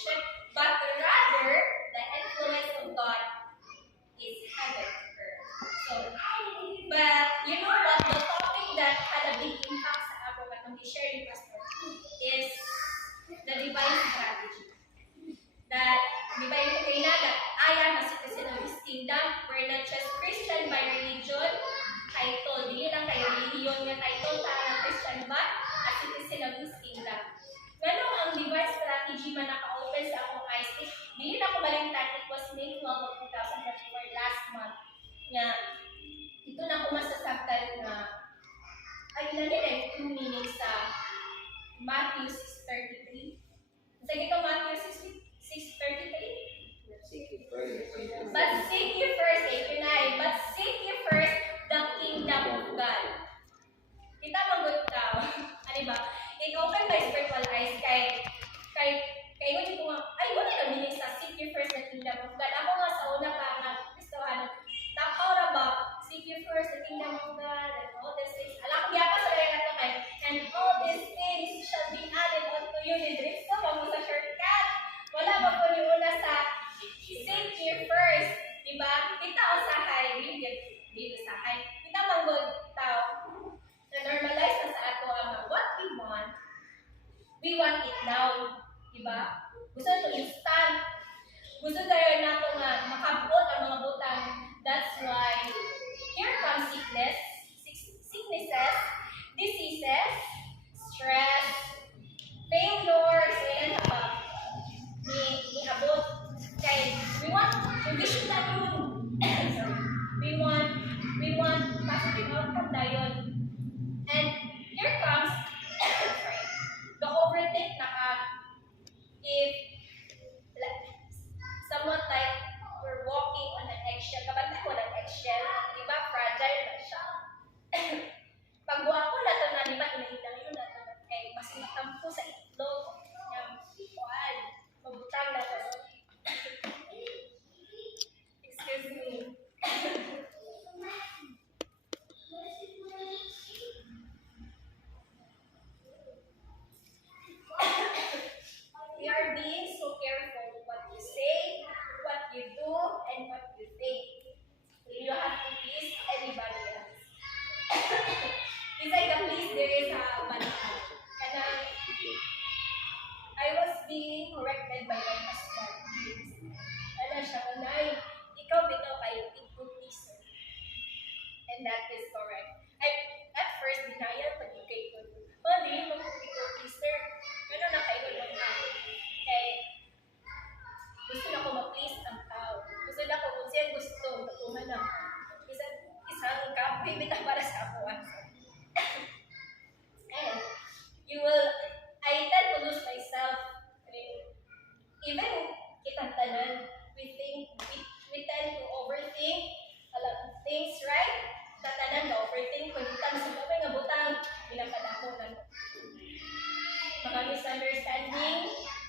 tradition, but rather the influence of God is heaven to earth. So, but you know what? The topic that had a big impact sa ako katong i-share ni Pastor is the divine strategy. That divine ko kay that I am a citizen of His kingdom. We're not just Christian by religion. Title, dili lang kay religion nga title ta na Christian but a citizen of His kingdom. Ngano ang divine strategy man naka-open sa akong eyes is dili na ko balingtan, it was May 12 of 2024 last month nga ito na ko masasabtan nga ay ilan 2 meanings sa Matthew 6:33. Sa ito Matthew 6:33. But seek ye first, 8-9, but seek ye first the kingdom of God. Kita magot ka. Ano ba? I-open my spiritual eyes kay mo dito nga, ay wala na meaning sa seek ye first the kingdom of God. Ako nga sa una pa nga, Kristohan, takaw ra ba? Seek ye first the kingdom of God and all these things. Alam ko, yapa sa kaya nato kay, and all these things shall be added unto you. Didrito, wag mo sa shortcut. Wala ba po yung una sa seek ye first. Diba? Kita usahay, hindi usahay. Kita manggod tao. Na-normalize na sa ato ang what we want it now. Diba? Gusto ito instant. Gusto tayo na ito nga makabot ang mga butang. That's why here comes sicknesses, diseases, stress, failures, and ba? Ni abot. Kaya we want, vision na yun. we want positive outcome na yun. And here comes the overthink na if somewhat like we're walking on an eggshell, kabantay ko ng eggshell, di ba? Fragile na siya. Pagbuha ko na ito na, di ba? Inahilang yun na ito. Kaya mas matampo sa itlog. Yan, mabutang na ito. Excuse me. We are being so careful what you say, what you do, and what you think. You don't have to please anybody else. Beside the please, there is a banana. And I was being corrected by my husband. Ano siya, Nay, ikaw bitaw kayo, people pleaser. And that is correct. At first, denial pag ikay ko. Hindi mo people pleaser. Ano na kayo lang ako. Kaya, gusto na ko ma-please ang tao. Gusto na ko kung siya gusto, natuhan na. Isang kapoy, bitang para sa ako. And, I tend to lose myself. I mean, even kitang tanan, we tend to overthink a lot of things, right? Tatanan ka, overthink, kung ditang sa kapay nga butang, pinapadakunan. Mga misunderstanding,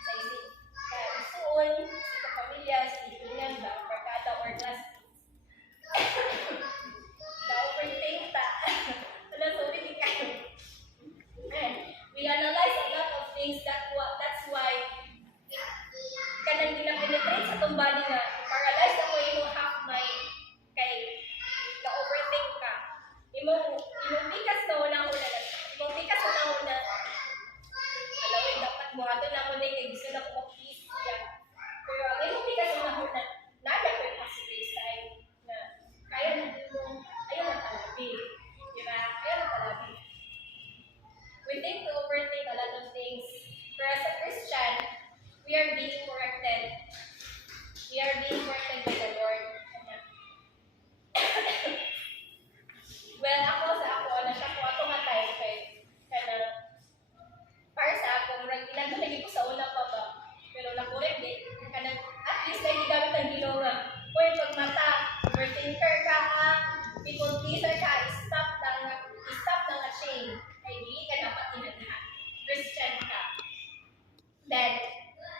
sa isip, kaisuon, sa kapamilya, sa itungan, ba, barkada, or classmates. Na-overthink ta. Wala, sorry, di kayo. We analyze a lot of things, that's why kanang gina-penetrate sa itong body nga, paralyze ako yung half mind, kay na-overthink ka. Imong pikas na unang una na. Imong pikas unang una. Alawin, dapat mo ato na muna kay gusto na ko mag-please siya. Pero ang imong pikas unang una, nada ko yung positive side na kaya na mo, ayaw na talabi. Diba? Ayaw na talabi. We tend to overthink a lot of things. Pero as a Christian, we are being corrected. We are being corrected by the Lord. Well, ako nga tayo kay para sa ako, ginagulagi ko sa una pa ba, pero nakurek din, at least na gigamit ang Ginoo nga, kung pag mata, overthinker ka, people pleaser ka, stop lang na shame, ay dili ka dapat inanihan, Christian ka. Then,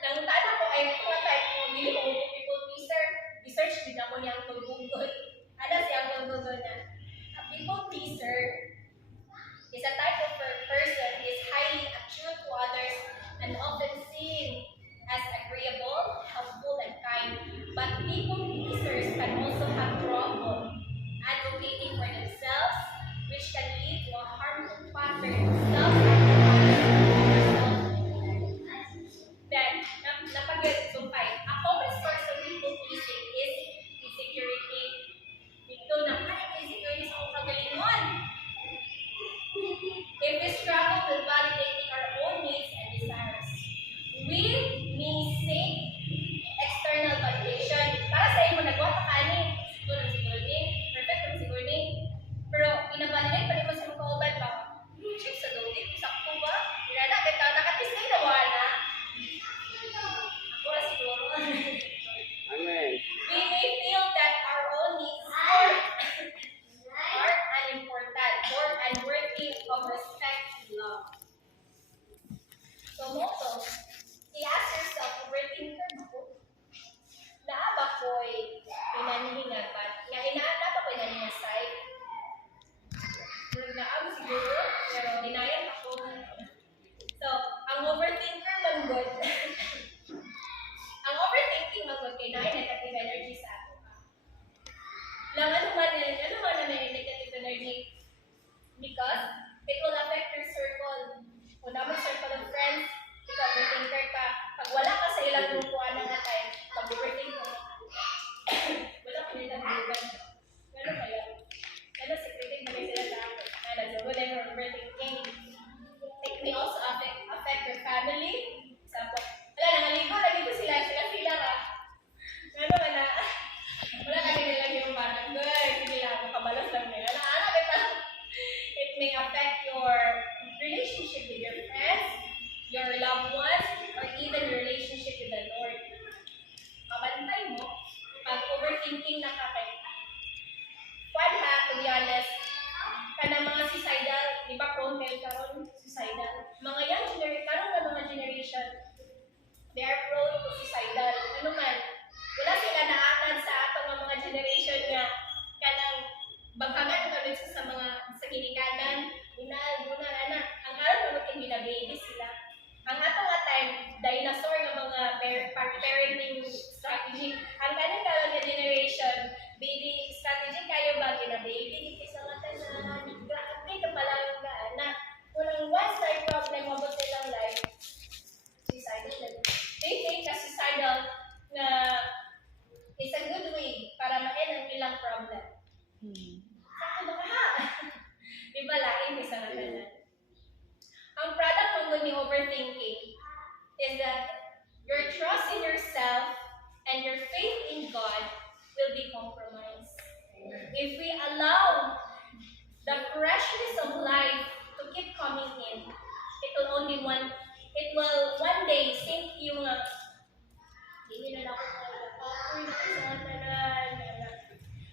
nang tana ko ay mga type mo, dili ko people pleaser, free of respect and love. So, motto, i-ask yourself, overthinker ba ko? Naaba ko'y pinanhingapan. Nga inaanap ako'y naningasay. Naabo siguro, pero dinayan ako. So, ang overthinker man good. Ang overthinking man good, kay naay negative energy sa ato. Lang ano man na may negative energy? Because it will affect your circle. Kung naman circle of friends, ikaw overthinker ka. Pag wala ka sa ilang grupo, ano na time, pag overthink ka, wala ka nilang grupan. Gano'n kaya? Gano'n secreting na sila sa akin. Ano, so whatever overthinking. It may also affect your family. Example, wala, nangaligo, lagi ko sila ka. Gano'n ka na, wala ka nilang yung parang, sige lang, makabalas lang nila. It may affect your relationship with your friends, your loved ones, or even your relationship with the Lord. Kabantay mo, pag overthinking na ka kay one ha, to be honest, kanang mga suicidal, di ba prone kayo karon suicidal? Mga young generation, karon na mga generation, they are prone to suicidal. Ano man, wala sila naatad sa atong mga generation nga kanang baghagan kami sa mga sa ginikanan, una ana. Ang araw na kay binababy sila. Ang ato nga time, dinosaur nga mga parenting strategy. Ang kanang karon nga generation, baby strategy kayo ba gina-baby dito sa mga tanan. Grabe ka pala yung anak. Kung once na problem about silang life, suicidal. They think na suicidal na is a good way para ma-end ang ilang problem. Saan ba ka? Di ba lain kaysa natanan? Ang product ng ni overthinking is that your trust in yourself and your faith in God will be compromised. If we allow the freshness of life to keep coming in, it will one day sink you nga. Hindi na ako sa tanan.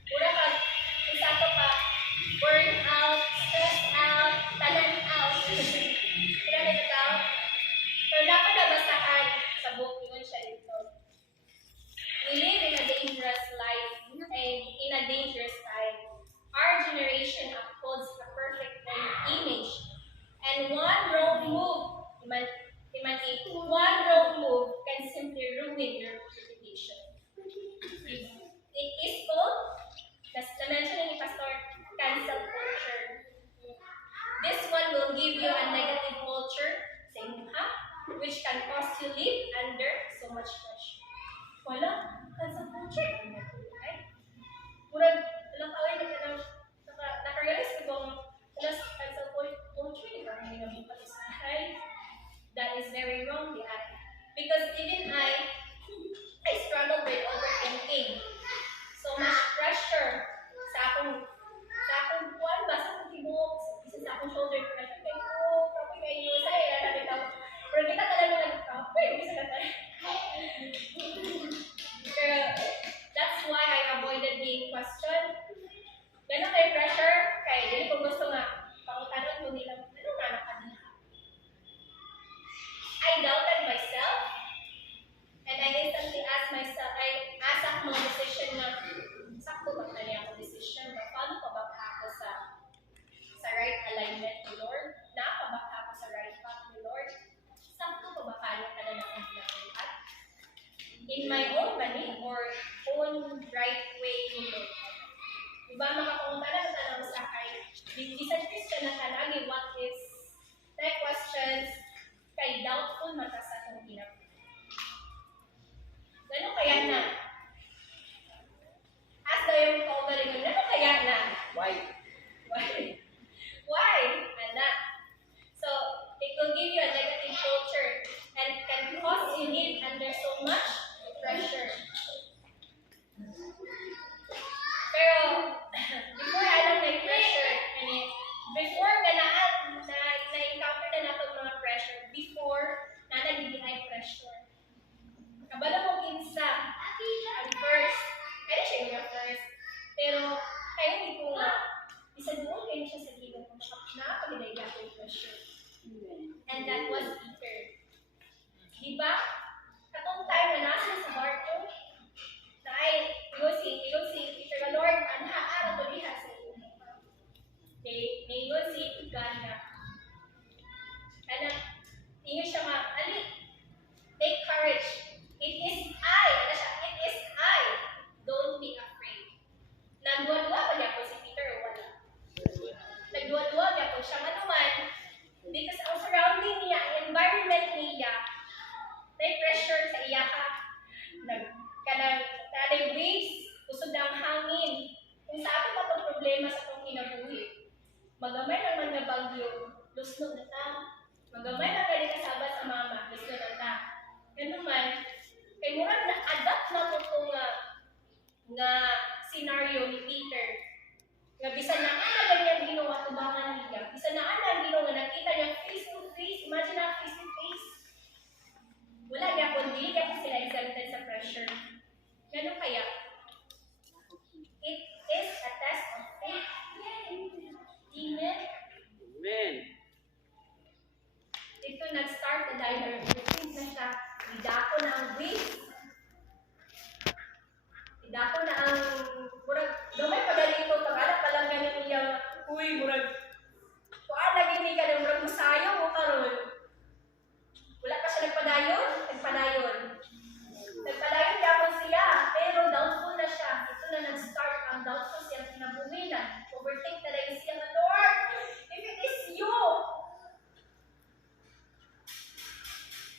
Mura ka, isa ko pa, burn out, stress out, tanan out. Kira na ito. Pero dapat nabasahan sa book, yun siya dito. We live in a dangerous life and in a dangerous time. Our generation upholds a perfect image. And one wrong move, one wrong move can simply ruin your reputation. It is called, as na-mention ni Pastor, cancel culture. This one will give you a negative culture, which can cause you live under so much pressure. Wala, cancel culture. Right? Murag, alam ka, nakarealize ko bang cancel culture, di ba? Hindi namin pag-isahay. That is very wrong, because even I struggle with overthinking. So much pressure sa akong buwan ba sa akong tibok, sa akong shoulder pressure kay ko, kapag kayo sa na bitaw. Pero kita talaga nag-kapay, bisa ka tayo. Pero that's why I avoided being questioned. Ganun kayo pressure, kaya hindi ko gusto nga pangutanon ko nila, ano nga nakadiha? I doubted myself, and I instantly asked myself, I asked ako mga decision na, sakto ba kanya akong decision? Paano pa ba ako sa right alignment ni Lord? Nakapabak ako sa right path ni Lord? Sakto pa ba kanya ka na nakapaglahat? In my own money or own right way ni Lord? Diba makapunta na sa tanong sa kay, bisan Christian na kanagi, what is type questions, kay doubtful mata sa itong hinap. Gano'n kaya na? As the yung kaugalingon, gano'n kaya na? Why? Ana. So, it will give you a negative culture and can cause you live under so much pressure. Pero, before I don't make pressure, before na-encounter na natin mga pressure, before na nagiging high pressure. Kabala mo kinsa, ang first, ay siya yung first, pero kaya hindi ko nga treasure. And that was Peter. Di ba? Katong time na nasa sa barko, na ay, ingon si Peter nga, Lord, anha, araw ko diha sa iyo. Ingon si God na, ingon siya nga, ali, take courage. It is I, it is I. Don't be afraid. Nagduwa-duwa ba niya po si Peter o wala? Nagduwa-duwa niya po siya. Ano man, because ang surrounding niya, ang environment niya, may pressure sa iya ka. Kanang waves, kusod ang hangin. Kung sa atin pa itong problema sa itong kinabuhi, magamay naman na bagyo, lusnog na ta. Magamay na galing kasaba sa mama, lusnog na ta. Ganun man, kay murag na-adapt na mo itong nga scenario ni Peter. Nga bisan na ana ganyan ginawa tubangan niya. Bisan na ana ginawa nakita niya face to face. Imagine na face to face. Wala niya po, hindi niya po sila exempted sa pressure. Ganun kaya? It is a test of faith. Amen. Amen. Ito nag-start na dahil na siya. Idako na ang waves. Idako na ang murag, gamay pa ganito, pag-alap pa lang ganito niya, uy, murag, kuan lagi ni ka ng murag musayo mo karon. Wala pa siya nagpadayon? Nagpadayon yapon siya, pero doubtful na siya. Ito na nag-start ang doubtful siya, kinabuhi na. Overthink na rin siya na, Lord, if it is you,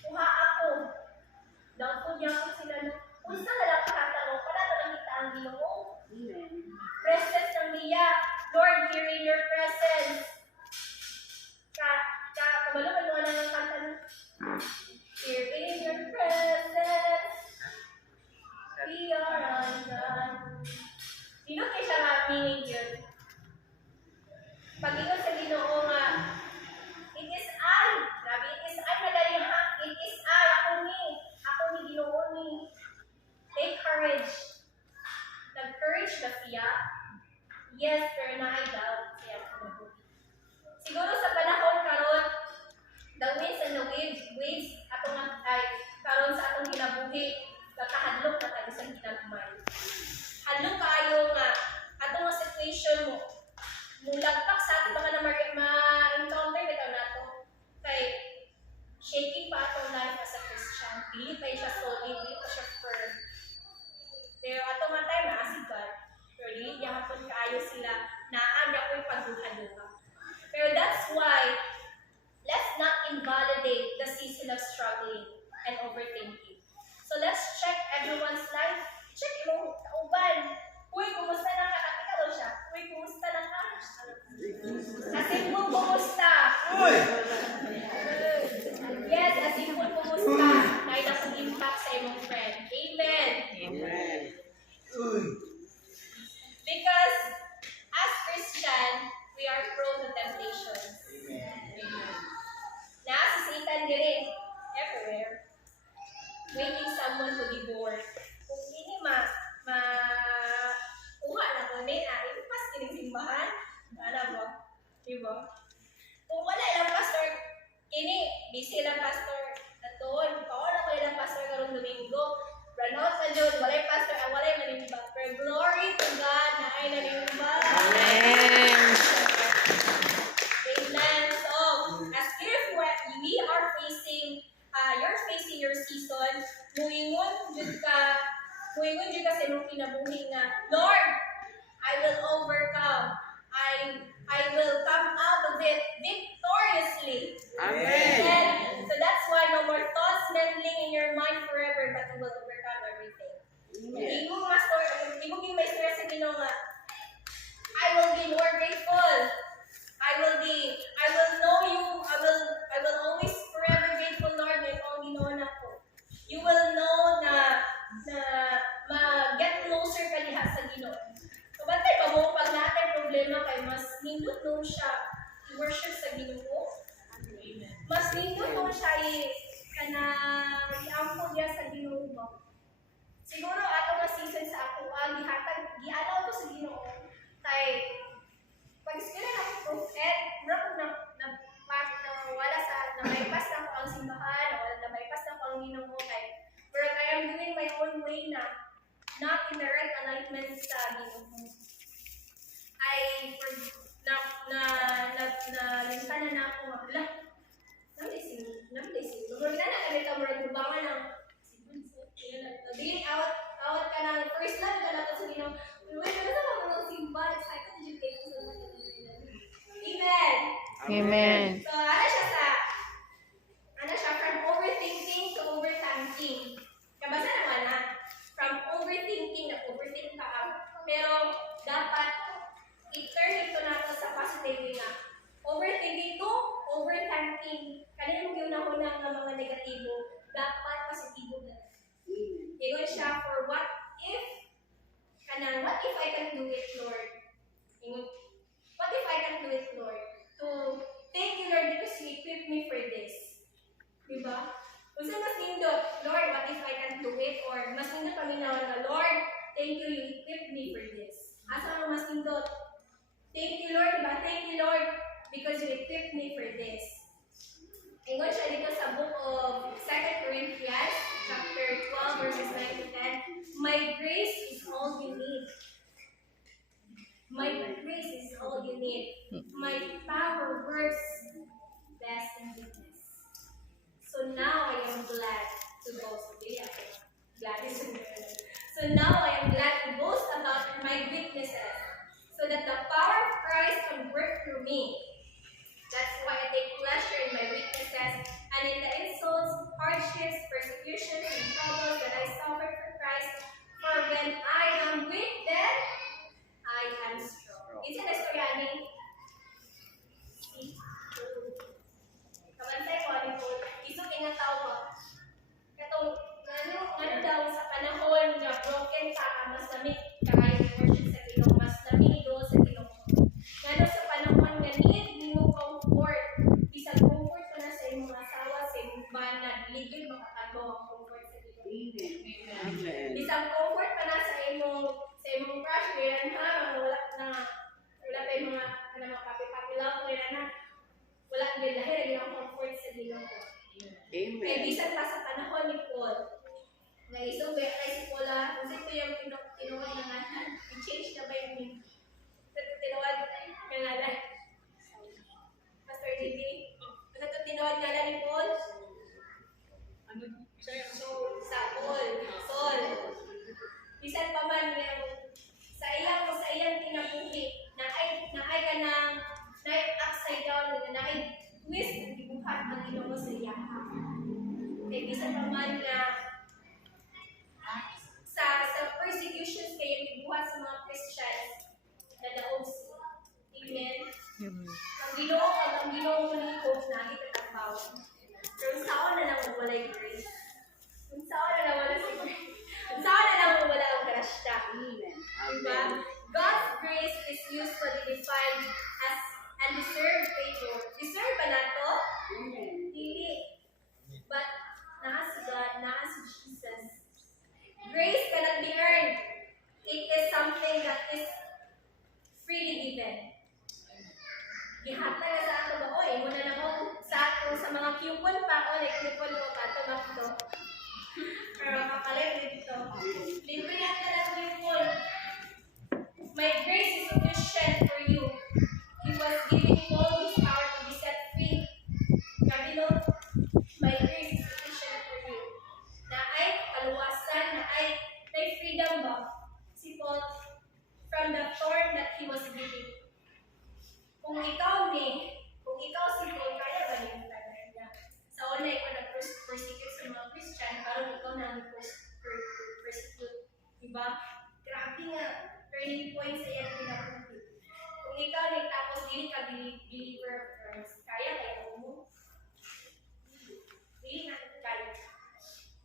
kuha ako. Doubtful niya po sila, unsa na lang katanong, para na lang kita ang Ginoo. Presence ng niya, Lord, here in your presence. Kabalukan mo na ng kanta na, here in your presence, we are undone. Sino kayo siya nga meaning yun? Pag-ingon sa Ginoo nga, it is I. Grabe, it is I na dali ha. It is I. Ako ni Ginoo ni. Take courage. Nag-courage ba siya? Yes, pero na-doubt siya. Siguro sa panahon karon, the winds and the waves atong ay karon sa atong kinabuhi, kakahadlok na tayo sa ginagmay. Hadlok kayo nga atong nga situation mo. Mulagpak sa ating mga ma-encounter bitaw nato. Kay shaking pa atong life as a Christian. Dili pa siya solid, dili pa siya firm. Pero atong nga time na si God. Pero dili niya hapon kaayo sila naagya ko'y pagduha-duha. Pero that's why let's not invalidate the season of struggling and overthinking. So let's check everyone's life. Check yung kauban. Uy, kumusta na ka? Nakita daw siya. Uy, kumusta na ka? Kasi mo, kumusta? Uy! Yes, as in mo, kumusta? Kahit ang impact sa imong friend. Amen. Amen. Because as Christian, we are prone to temptations. Si Satan diri everywhere, waiting someone to be born. Kung hindi uha na ko ni ipas kining simbahan, ano ba? Diba? Kung wala ilang pastor, kini busy lang pastor naton. Paola ko ilang pastor karong Domingo. Ranout sa June, walay pastor, walay manimba. Pero glory to God na ay nanimba. Amen. Amen. So, as if we are facing, you're facing your season, muingon jud ka sa imong kinabuhi nga, Lord, I will overcome. I will come out of it victoriously. Amen. So that's why no more thoughts meddling in your mind forever, but you will overcome everything. Hindi mo may stress sa Ginoo nga, I will be more grateful. I will know you. I will always forever grateful, Lord, may pang Ginoo na ko. You will know na get closer ka diha sa Ginoo. So, bantay pa mo pag natin problema kay mas nindot nung siya i-worship sa Ginoo. Mas nindot nung siya i-ampo diya sa Ginoo ba? Siguro ato nga season sa ako, gialaw ko sa Ginoo. Kay pag sila na prophet, mura ko na not in the right alignment sa Ginoo. Ay for lintanan na ako nga wala. Namdesi. Murag na kanita murag gubangan ng dili out ka ng first love ka na to sa Ginoo. Wala na sa mga simba, excited did you take sa Amen. Amen. So, ano siya from overthinking to overthinking. Kabasa naman na, from overthinking na overthink ka. Pero, dapat i-turn ito nato sa positive way na. Overthinking to overthinking. Kanina mong ginahunang ng mga negatibo, dapat positibo na. Iyon siya for what if I can do it, Lord? What if I can do it, Lord? To thank you, Lord, because you equipped me for this. Diba? Kung saan mas nindot, Lord, what if I can do it? Or mas nindot paminawan na, Lord, thank you, you equipped me for this. Asa ang mas nindot? Thank you, Lord, diba? Thank you, Lord, because you equipped me for this. Ingon siya dito sa book of 2 Corinthians, chapter 12, verses 9 to 10. My grace is all you need. My grace is all you need. My power works best in weakness. So now I am glad to boast. So now I am glad to boast about my weaknesses, so that the power of Christ can work through me. That's why I take pleasure in my weaknesses and in the insults, hardships, persecutions, and troubles that I suffer for Christ. For when I am weak, then I am strong. Isa na storya ni Kamantay ko, ano po, iso kinataw ba? Katong, ano daw sa panahon na broken ka, mas lamig kayo worship sa Ginoo, mas lamig idol sa Ginoo. Ngano sa panahon nga need mo comfort, bisag comfort ko na sa imong asawa, sa imong bana, ligid makakagaw ang comfort sa Ginoo. Amen. Bisag comfort pa na sa imong crush, kaya na wala pa yung mga papi-papi love, kaya na wala din dahil ang comfort sa Ginoo. Amen. Kaya bisan pa sa panahon ni Paul, na isubay kay si Paula, kung sino yung tinuwag na ngalan, i-change na ba yung tinuwag na ngalan? Pastor DB, ano ito tinuwag na ngalan ni Paul? Sa Paul, Saul. Bisan pa man yung sa iyang kinabuhi, na ay ka ng upside down, na ay twist ang gibuhat ang Ginoo sa iya. Kaya bisan pa man na sa persecutions kayo gibuhat sa mga Christians na daog sila. Amen. Ang Ginoo malikot na itatrabaho. Pero saan na lang walay grace? Kung saan na lang wala si grace? Kung saan na lang wala ang grasya? Diba? God's grace is usually defined as undeserved favor. Deserve ba na to? Dili. But naa si God, naa si Jesus. Grace cannot be earned. It is something that is freely given. Gihata na sa ato ba? Oy, muna na mo sa ato sa mga coupon pa. O, coupon ko pa. Ito ba ito? Pero makalit dito. Libre yan ka na coupon. My grace is sufficient for you. He was giving all his power to be set free. Sabi no, my grace is sufficient for you. Na ay kaluwasan, na ay freedom ba? Si Paul, from the thorn that he was giving. Kung ikaw si Paul, kaya ba yung tanay na? Sa una, ikaw na-persecute sa mga Christian, parang ikaw na persecute. Diba? Grabe nga. Turning point sa iyang pinapunti. Kung ikaw tapos dili ka believer of Christ, kaya kayo mo? Dili na kaya.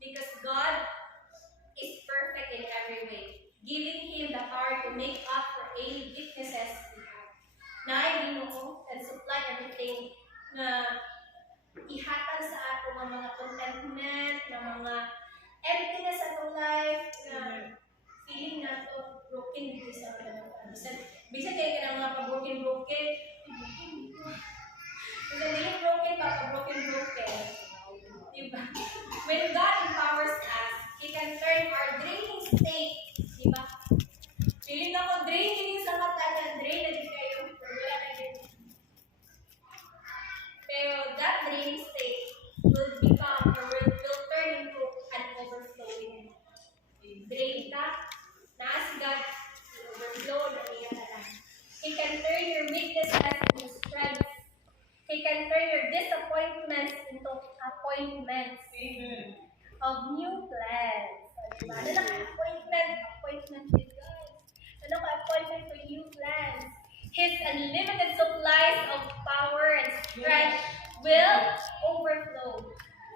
Because God is perfect in every way, giving Him the power to make up for any weaknesses we have. Na ay Ginoo and supply everything na ihatag sa ato ng mga contentment, ng mga emptiness sa atong life, na feeling na ito broken dito sa bisan kayo ka ng mga pa-broken. Bisan dili broken pa, pa-broken. Diba? When God empowers us, He can turn our drinking state can turn your disappointments into appointments of new plans. So, diba? Ano lang appointment? Appointment with God. Ano ka appointment for new plans? His unlimited supplies of power and strength will overflow.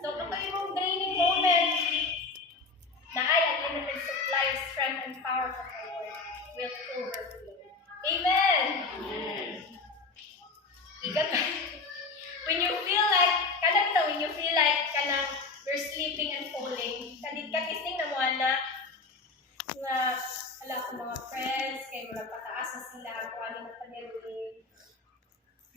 So, kapag yung draining moment, na ay unlimited supply of strength and power from the Lord will overflow. Amen! When you feel like, when you feel like you're sleeping and falling, katising na mo na ala ko mga friends, kay mula pataas na sila, kung ano na panirin.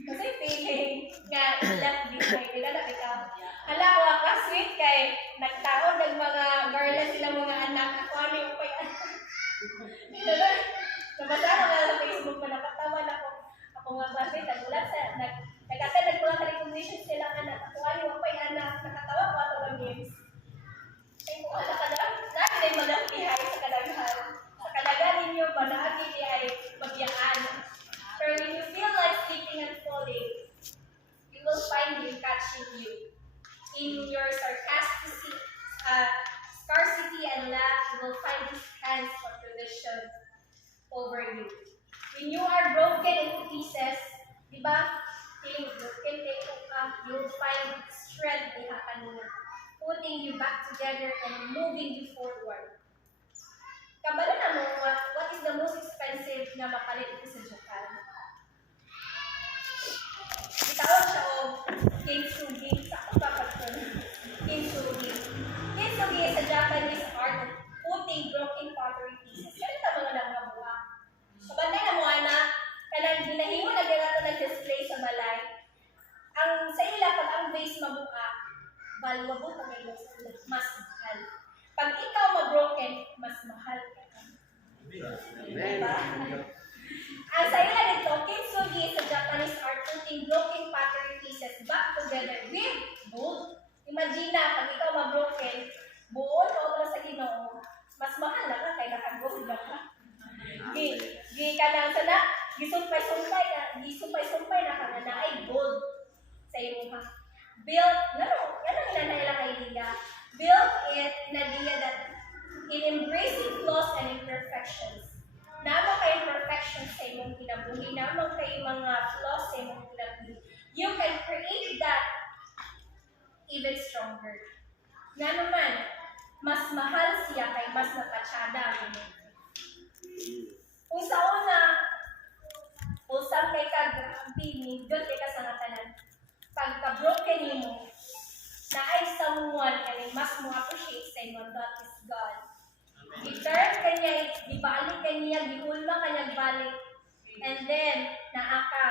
Kasi feeling nga left behind, kilala ikaw. Hala, wa ka sweet kay nagtaon ng mga garland sila mga anak, ako ano yung pay anak. Nabasa ko nga sa Facebook pa, nakatawan ako nga classmate, nagulat sa, nagkulang recognition sila anak, ako ano yung pay anak, nakatawa ko ato ng games. Ay, kung ano ka lang, natin ay maglapihay sa kadaghan. Sa kadaghan ninyo, natin ay magbiyaan. Pero when you feel like sleeping and falling, you will find Him catching you. In your scarcity and lack, you will find His hands for provision over you. When you are broken into pieces, di ba? Feeling broken, you will find strength in kanina, putting you back together and moving you forward. Kabalo na mo, what is the most expensive na makalit ito sa Japan? Itawag siya o kintsugi. Sakto ba pag kintsugi? Kintsugi is a Japanese art of putting broken pottery pieces. Kaya ito mga nanggabuha. So, banday na mo, kanang ginahimo na ganato nag-display sa balay. Ang sa ila, pag ang vase mabuka, balwabot ang ilo sa ila, mas mahal. Pag ikaw ma-broken, mas mahal ka. Diba? Ang sa ila nito, kintsugi is a Japanese art putting broken pottery pieces back together with gold. Imagine na, pag ikaw ma-broken, buo ka sa Ginoo, mas mahal na ka kay nakagold na ka. Gi ka lang sana, gisumpay-sumpay na ka na ay gold sa imo ha. Built, ginanaila kay Liga. Built it in a Liga that in embracing flaws and imperfections. Naman kay imperfections sa imong kinabuhi, naman kay mga flaws sa imong kinabuhi. You can create that even stronger. Nga naman, mas mahal siya kay mas nakatsada. Kung sa una, usap kay kag-ampi, nindot kay ka sa ngatanan. Pagka-broken mo, na ay someone kaya mas mo appreciate sa inyo, that is God. I-turn kanya, ibalik kanya, giulma kanya balik. And then, naaka,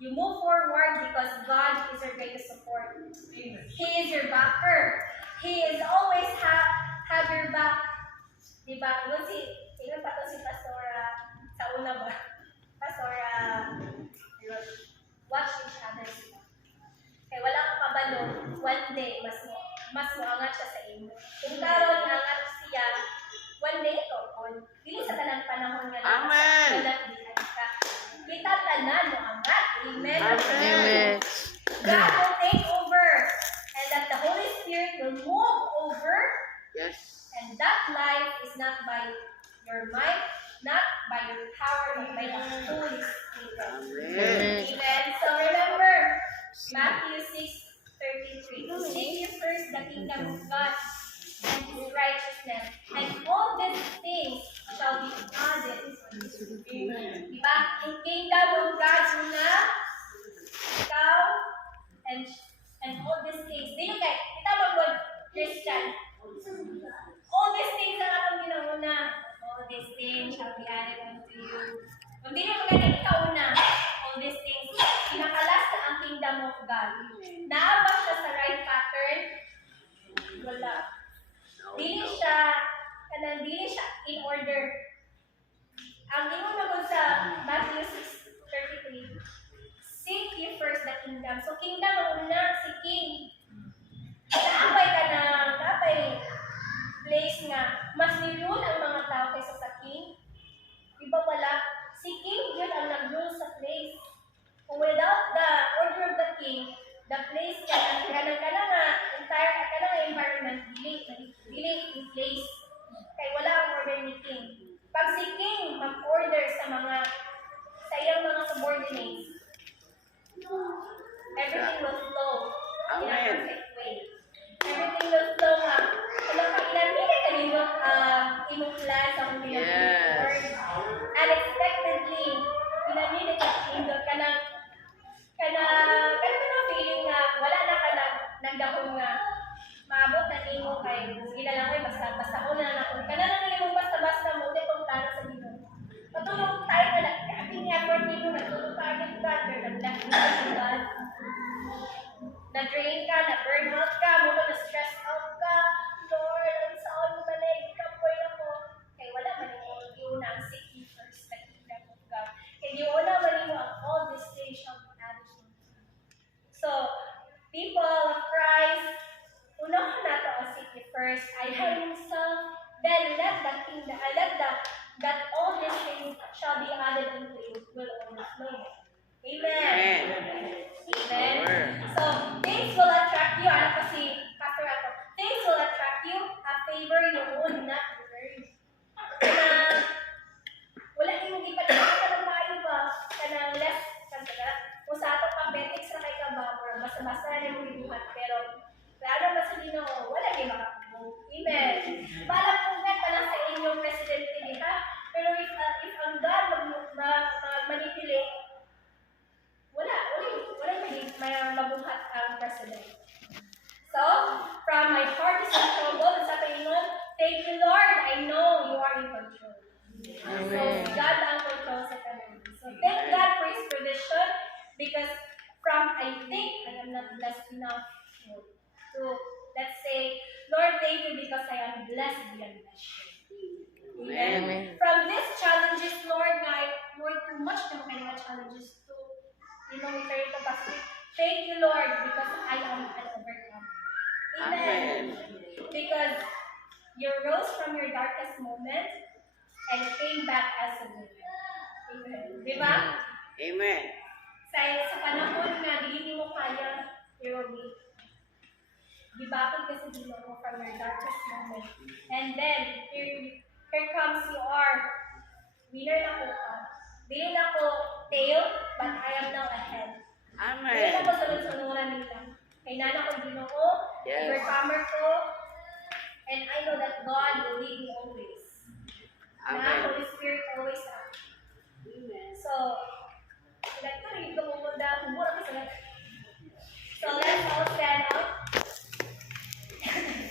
you move forward because God is your greatest support. He is your backer. He is always have your back. Diba? Tingnan pa to si Pastora, sa una ba? Pastora, watch each other. Kaya wala kang kabalo, one day, mas mo angat siya sa imo. Kung karon angat siya, one day ito, dili sa tanang panahon nga lang. Amen. Ka. Kita tanan mo angat. Amen. Amen. God will take over and that the Holy Spirit will move over. Yes. And that life is not by your might, not by your power, but by the Holy Spirit. Amen. Amen. So remember, Matthew 6:33. Seek ye first the kingdom of God and His righteousness, and all these things shall be added. Diba? Yung kingdom of God na ikaw and all these things. Dino kay, kita mag-word Christian. All these things na atong ginauna. All these things shall be added unto you. Kung di na maganda ikaw na, all these things, pinakalas na ang kingdom of God. Naabot siya sa right pattern? Wala. Dili siya in order. Ang ingon naman sa Matthew 6:33, seek ye first the kingdom. So kingdom ang una, si King. Naapay ka na, place nga, mas nilun ang mga tao kaysa sa King. Iba wala. Si King yun ang nag-rule sa place. Kung without the order of the King, king, the place kanang nga entire environment dili in place kay wala ang order ni king. Pag si king mag-order sa iyang mga subordinates, everything will flow in a Amen. perfect way. Everything will flow nga. Wala ka ilan hindi kanino imong plan sa kung Yes. unexpectedly pinamili ka indot ka na feeling nga wala na ka nagdahong nga maabot na nimo kay sige na lang koy basta ko na lang ako kana na nimo basta mo di kung plano sa Ginoo patulog tayo na nagkabing effort nimo natulog ka agad ka pero nagdahong ka na-drain ka, na-burn out ka, mo na stress out ka, Lord, ang saan mo malig, ikapoy ako. Kaya wala man yung iuna ang safety first na kingdom of God. Kaya iuna man yung all the stage of attitude. So, people of Christ, unahan na to ang safety first. I have himself, then let that all these things shall be added unto you will overflow. Amen. Amen. So, things will attract you. Ano kasi, Pastor ako, things will attract you, favor you, will not deserve. Wala yung ipadala ka ng maayo ba? Kanang less, kung sa ato pambetics na kay ka ba, or basta-basta na yung bibuhat, pero, lalo ba sa Ginoo, wala yung makakabo. Amen. Balang kung pa lang sa inyong presidente nila, pero if ang God mag-manipulate, wala may mabuhat ang president. So, from my heart is in trouble, sa Panginoon, thank you Lord, I know you are in control. So, God ang control sa Panginoon. So, thank God for His provision, because I think I am not blessed enough to, let's say, Lord, thank you because I am blessed beyond measure. Amen. From these challenges, Lord, Lord, too much na mga challenges to carry capacity. Thank you, Lord, because I am an overcomer. Amen. Because you rose from your darkest moment and came back as a winner. Amen. Di ba? Amen. Sa panahon na hindi mo kaya, you will be gibakod ka sa Ginoo from your darkest moment. And then, here comes you are. Winner na ko ka. Dili na ko tail, but I am now ahead. Amen. Dili na ko sunod-sunuran nila. Kay nana ko Ginoo, Yes. overcomer ko, and I know that God will lead me always. Amen. Na Holy Spirit always